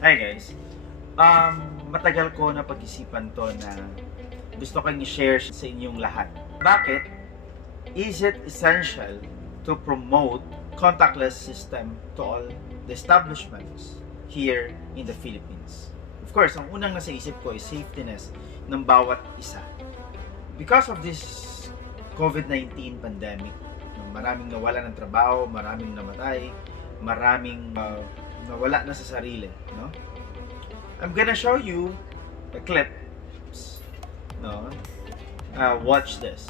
Hi guys. Matagal ko na pag-isipan to na gusto kong i-share sa inyong lahat. Bakit? Is it essential to promote contactless system to all the establishments here in the Philippines? Of course, ang unang nasa isip ko is safetyness ng bawat isa. Because of this COVID-19 pandemic, maraming nawala ng trabaho, maraming namatay, maraming nawala na sa sarili, no? I'm gonna show you a clip. No? Watch this.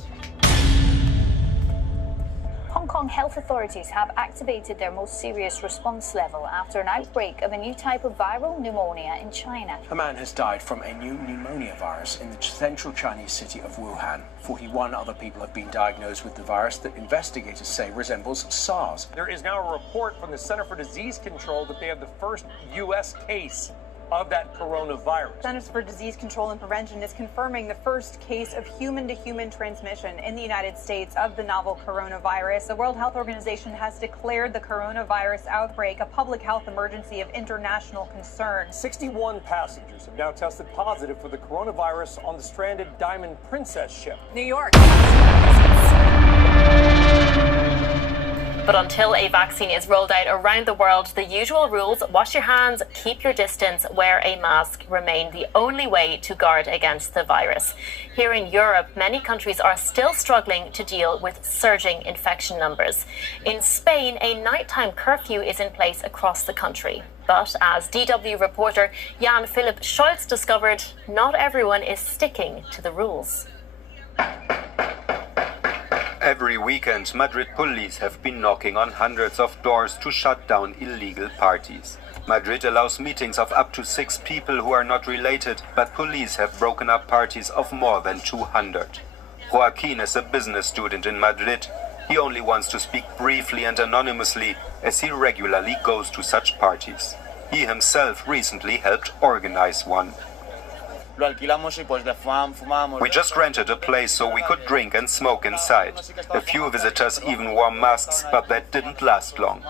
Hong Kong health authorities have activated their most serious response level after an outbreak of a new type of viral pneumonia in China. A man has died from a new pneumonia virus in the central Chinese city of Wuhan. 41 other people have been diagnosed with the virus that investigators say resembles SARS. There is now a report from the Center for Disease Control that they have the first U.S. case of that coronavirus. Centers for Disease Control and Prevention is confirming the first case of human-to-human transmission in the United States of the novel coronavirus. The World Health Organization has declared the coronavirus outbreak a public health emergency of international concern. 61 passengers have now tested positive for the coronavirus on the stranded Diamond Princess ship. New York. But until a vaccine is rolled out around the world, the usual rules, wash your hands, keep your distance, wear a mask, remain the only way to guard against the virus. Here in Europe, many countries are still struggling to deal with surging infection numbers. In Spain, a nighttime curfew is in place across the country. But as DW reporter Jan Philipp Scholz discovered, not everyone is sticking to the rules. Every weekend, Madrid police have been knocking on hundreds of doors to shut down illegal parties. Madrid allows meetings of up to 6 people who are not related, but police have broken up parties of more than 200. Joaquin is a business student in Madrid. He only wants to speak briefly and anonymously, as he regularly goes to such parties. He himself recently helped organize one. We just rented a place so we could drink and smoke inside. A few visitors even wore masks, but that didn't last long.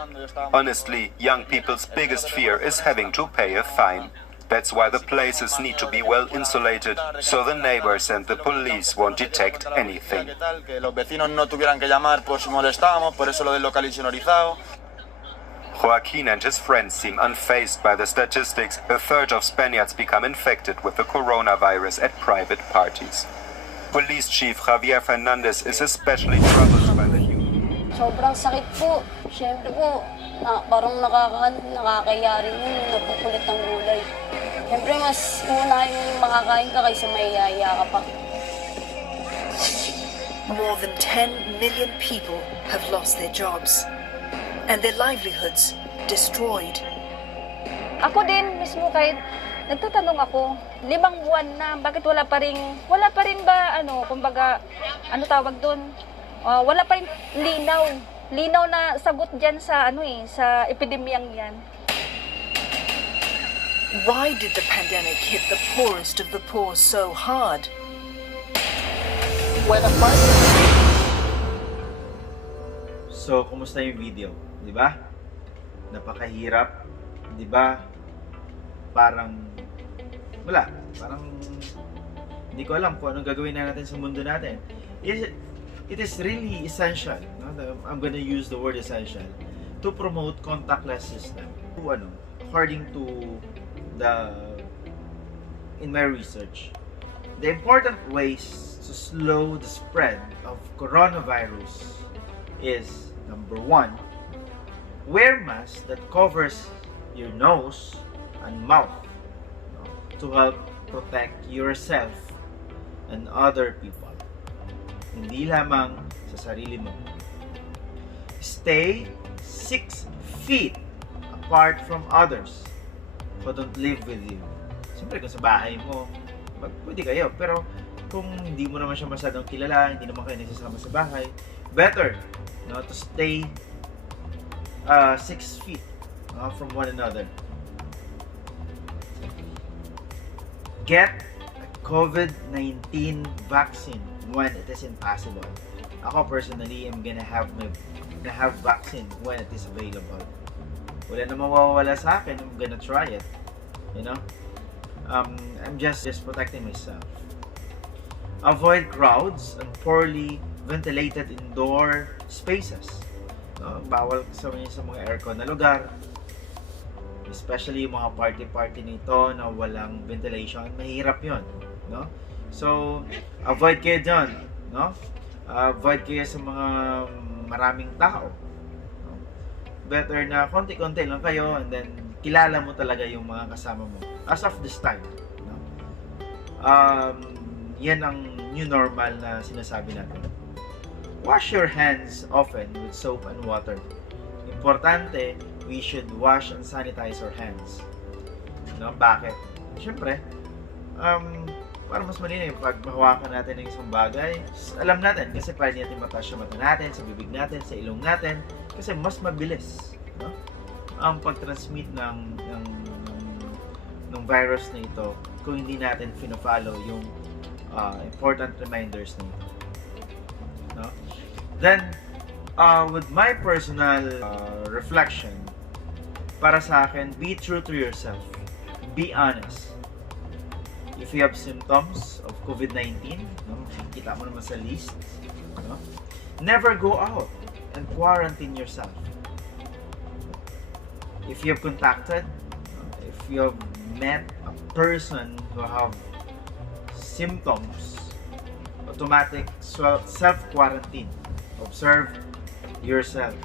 Honestly, young people's biggest fear is having to pay a fine. That's why the places need to be well insulated, so the neighbors and the police won't detect anything. Joaquin and his friends seem unfazed by the statistics. A third of Spaniards become infected with the coronavirus at private parties. Police Chief Javier Fernandez is especially troubled by the news. Sobrang sakit po. Siyempre po, parang nakakaya rin yun, napukulit ng gulay. Siyempre mas una yung makakain ka kaysa mayayaya ka pa. More than 10 million people have lost their jobs and their livelihoods destroyed. Ako din mismo kahit nagtatanong ako, 5 buwan na, bakit wala pa rin ba, kumbaga, tawag doon? Wala pa rin linaw na sagot dyan sa, sa epidemyang yan. Why did the pandemic hit the poorest of the poor so hard? So, kumusta yung video? Di ba? Napakahirap. Di ba? Parang hindi ko alam kung anong gagawin na natin sa mundo natin. It is really essential, no? I'm gonna use the word essential, to promote contactless system. According to in my research, the important ways to slow the spread of coronavirus is, number 1, wear mask that covers your nose and mouth, to help protect yourself and other people. Hindi lamang sa sarili mo. Stay 6 feet apart from others who don't live with you. Siyempre kung sa bahay mo, pwede kayo. Pero kung hindi mo naman siya masyadong kilala, hindi naman kayo nagsasama sa bahay, better to stay 6 feet from one another. Get a COVID-19 vaccine when it is possible. Ako personally, I'm gonna have vaccine when it is available. Wala namang mawawala sa akin, I'm gonna try it. You know, I'm just protecting myself. Avoid crowds and poorly ventilated indoor spaces. No? Bawal sa mga aircon na lugar. Especially yung mga party nito na walang ventilation, mahirap yon, no? So, avoid kayo dyan, no? Avoid kayo sa mga maraming tao. No? Better na konti-konti lang kayo and then kilala mo talaga yung mga kasama mo. As of this time, no? Yan ang new normal na sinasabi natin. Wash your hands often with soap and water. Importante, we should wash and sanitize our hands. No? Bakit? Siyempre, para mas malinaw pag mahawakan natin ng isang bagay, alam natin kasi pwede natin mataas sa mata natin, sa bibig natin, sa ilong natin, kasi mas mabilis, no? Ang pag-transmit ng virus na ito kung hindi natin fino-follow yung important reminders na ito. No? Then, with my personal reflection, para sa akin, be true to yourself. Be honest. If you have symptoms of COVID-19, no, kita mo naman sa list, no, never go out and quarantine yourself. If you have contacted, if you have met a person who have symptoms, automatic self-quarantine. Observe yourself.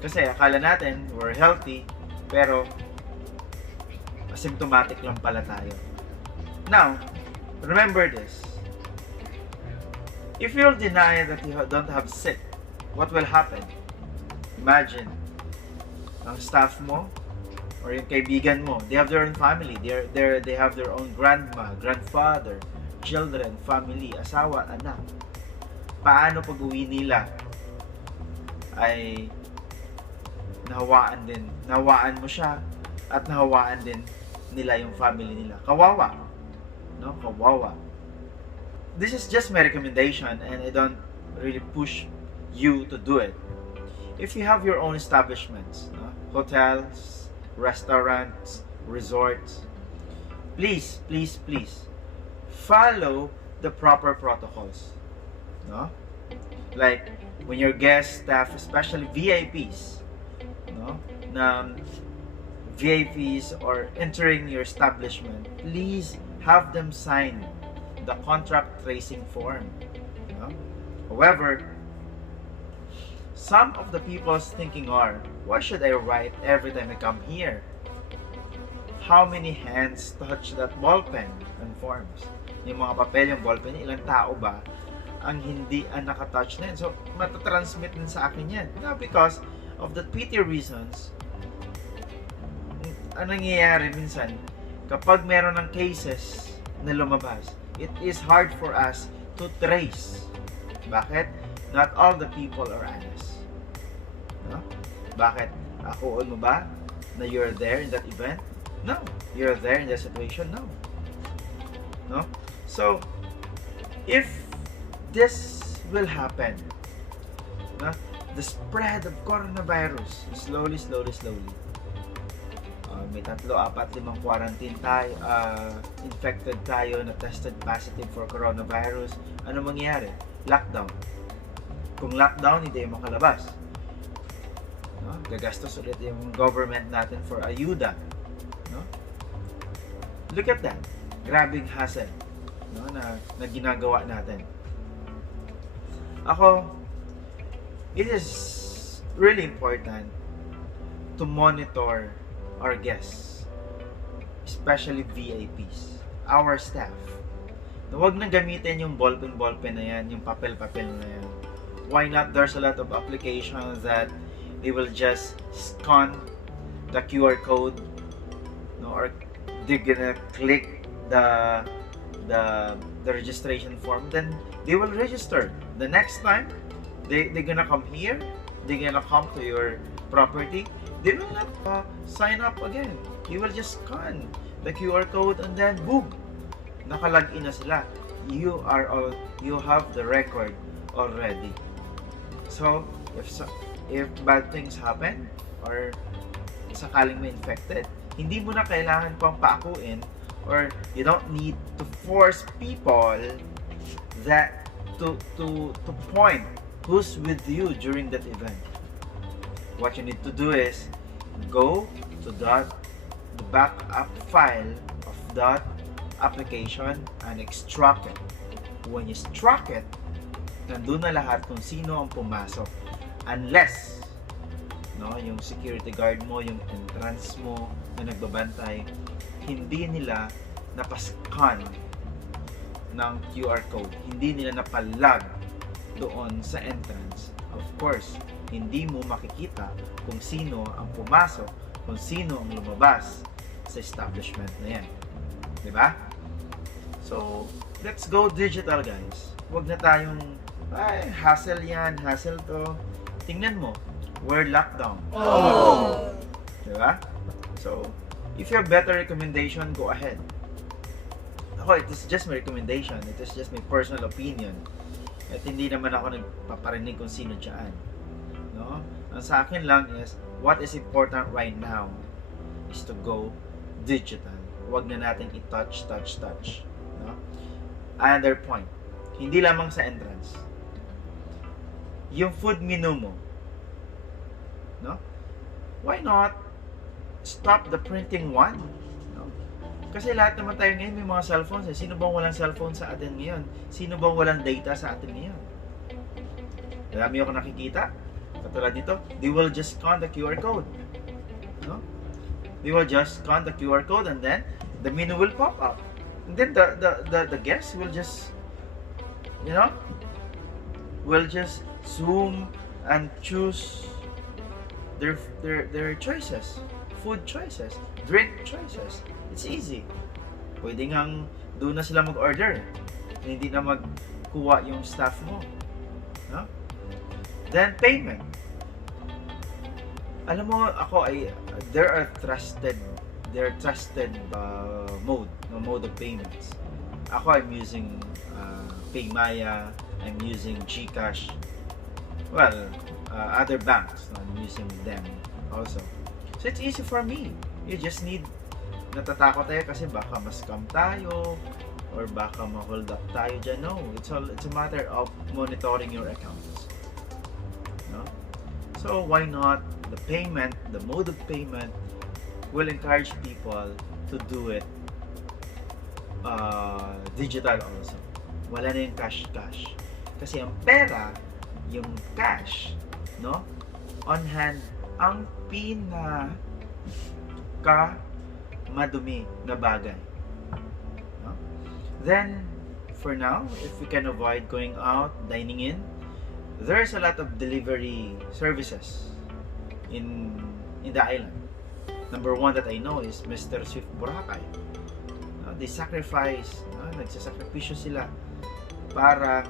Kasi akala natin we're healthy, pero asymptomatic lang pala tayo. Now, remember this. If you'll deny that you don't have sick, what will happen? Imagine, ang staff mo or yung kaibigan mo, they have their own family. They have their own grandma, grandfather, children, family, asawa, anak. Paano pag uwi nila ay nahawaan mo siya at nahawaan din nila yung family nila. Kawawa. No? Kawawa. This is just my recommendation and I don't really push you to do it. If you have your own establishments, no? Hotels, restaurants, resorts, please follow the proper protocols. No? Like when your guest staff, especially VIPs, no, na VIPs or entering your establishment, please have them sign the contract tracing form. No? However, some of the people's thinking are, why should I write every time I come here? How many hands touch that ballpen and forms? Yung mga papel, yung ballpen, ilang tao ba ang hindi nakatouch na yun? So, matatransmit din sa akin yan. Now, because of the petty reasons, ang nangyayari minsan, kapag meron ng cases na lumabas, it is hard for us to trace. Bakit? Not all the people are honest. No? Bakit? Akuon mo ba na you're there in that event? No. You're there in that situation? No. No? So, if this will happen, no? The spread of coronavirus, slowly, may 3, 4, 5 quarantine tayo, infected tayo na tested positive for coronavirus, ano mangyayari? Lockdown. Kung lockdown, hindi tayo makalabas. No? Gagastos ulit yung government natin for ayuda. No? Look at that. Grabing hassle, no? na ginagawa natin. Ako, it is really important to monitor our guests, especially VIPs, our staff. Na huwag nang gamitin yung ballpen na yan, yung papel na yan. Why not? There's a lot of applications that they will just scan the QR code, no, or they're gonna click the registration form, then they will register. The next time they're gonna come here, they're gonna come to your property, they will not sign up again. You will just scan the QR code and then boom, nakalagin na sila. You have the record already. So if bad things happen or sakaling may infected, Hindi mo na kailangan pang paakuin, or you don't need to force people that to point who's with you during that event. What you need to do is go to the backup file of that application and extract it. When you extract it, nandun na lahat kung sino ang pumasok. Unless, no, yung security guard mo, yung entrance mo na nagbabantay, hindi nila napascan ng QR code. Hindi nila napalag doon sa entrance. Of course, hindi mo makikita kung sino ang pumasok, kung sino ang lumabas sa establishment na yan. Diba? So, let's go digital, guys. Huwag na tayong, ay, hassle yan, hassle to. Tingnan mo, we're locked down. Oh! Diba? So, if you have better recommendation, go ahead. Ako, it is just my recommendation. It is just my personal opinion. At hindi naman ako nagpaparinig kung sino dyan. No? Ang sa akin lang is, what is important right now is to go digital. Huwag na natin i-touch. No? Another point, hindi lamang sa entrance. Yung food menu mo, no? Why not stop the printing one? No? Kasi lahat naman tayo ngayon may mga cellphones. Sino bang walang cellphone sa atin ngayon? Sino bang walang data sa atin ngayon? Marami ako nakikita. Katulad dito, they will just scan the QR code. No? They will just scan the QR code and then the menu will pop up. And then the guests will just, you know, will just zoom and choose their choices, food choices, drink choices. It's easy. Pwede ngang doon na sila mag-order. Hindi na magkuha yung staff mo. No? Then payment. Alam mo, ako ay there are trusted mode of payments. Ako, I'm using Paymaya, I'm using GCash. Well, other banks, I'm using them also. So it's easy for me. You just need, natatakot tayo kasi baka ma-scam tayo or baka ma-hold up tayo dyan. No, it's a matter of monitoring your accounts. No? So why not the payment, the mode of payment will encourage people to do it digital also. Wala na yung cash. Kasi ang pera, yung cash, no? On hand, ang madumi na bagay. No? Then, for now, if we can avoid going out, dining in, there's a lot of delivery services in the island. Number one that I know is Mr. Swift Boracay. They sacrifice, nagsasakripisyo sila para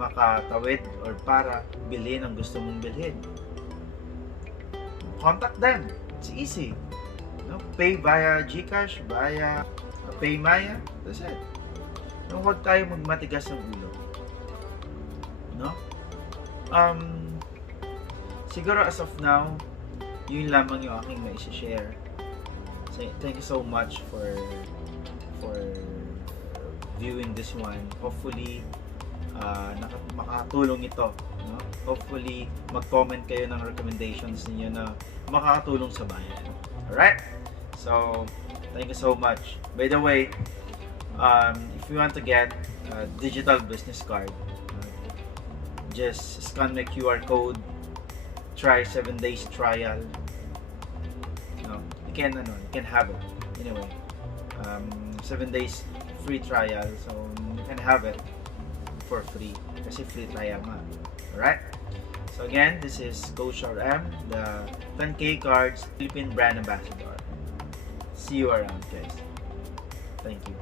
makatawid or para bilhin ang gusto mong bilhin. Contact them. It's easy. No? Pay via GCash, via Paymaya. That's it. No, huwag tayo magmatigas ng ulo. No? Siguro as of now, yun lamang yung aking mai-share. So, thank you so much for viewing this one. Hopefully, makakatulong ito. No? Hopefully, mag-comment kayo ng recommendations niyo na makakatulong sa bayan. Alright? So, thank you so much. By the way, if you want to get a digital business card, just scan my QR code, try 7 days trial. No, you can have it. Anyway, 7 days free trial, so you can have it for free kasi free trial nga. Alright? So again, this is Coach RM, the 10K Cards Philippine Brand Ambassador. See you around, guys. Thank you.